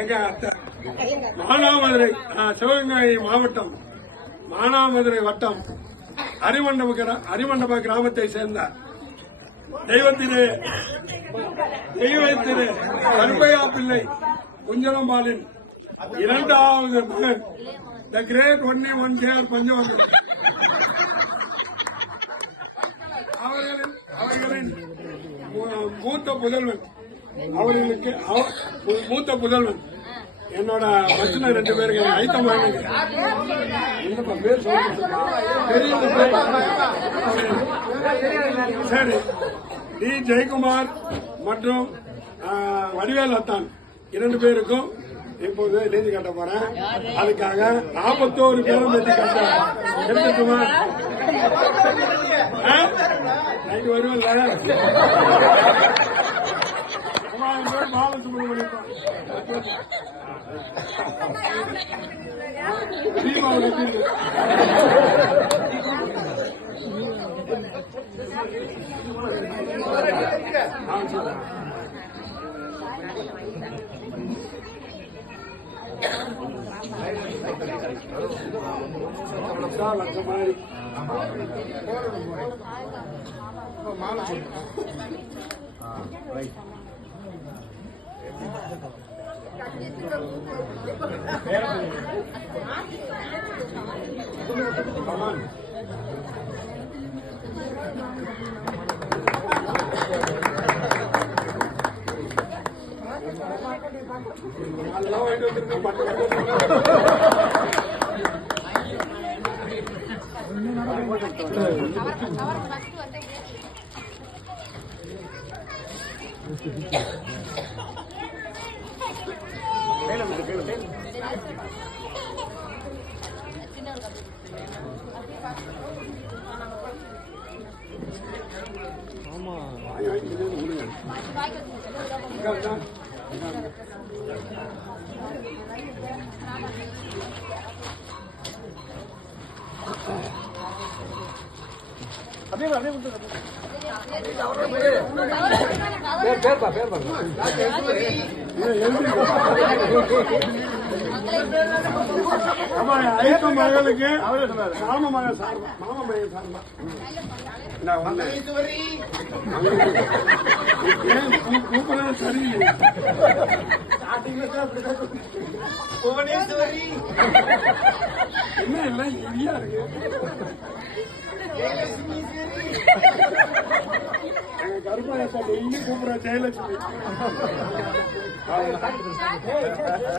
எங்க மானாமதுரை சிவகங்கை மாவட்டம் மானாமதுரை வட்டம் அரிமண்டப கிராமத்தை சேர்ந்த தெய்வத்திரு கருப்பையா பிள்ளை குஞ்சலம்பாலின் இரண்டாவது மகன் த கிரேட் ஒன் கேஆர் பஞ்சவர்மன் அவர்களின் மூத்த புதல்வன் அவர்களுக்கு மூத்த புதல்வன் என்னோட பசங்க 2 பேருக்கு ஐத்தமான பேர் சரி டி ஜெயக்குமார் மற்றும் வடிவேல் அத்தான் 2 பேருக்கும் இப்போது எழுதி கட்ட போறேன். அதுக்காக 41 பேரும் எழுதி கட்ட எடுத்துட்டுமா நைட்டு வருவல்ல பாலசுப்ரமணியம் தீபாவளி மாதிரி மகளுக்கு மாமா மகன் சார்பா மாமா மகன் சார்பா கூப்பிட சரி என்ன எல்லாம் ஹெவியா இருக்கு. கருப்பா டெய்லி கூப்பிடுற ஜெயலட்சுமி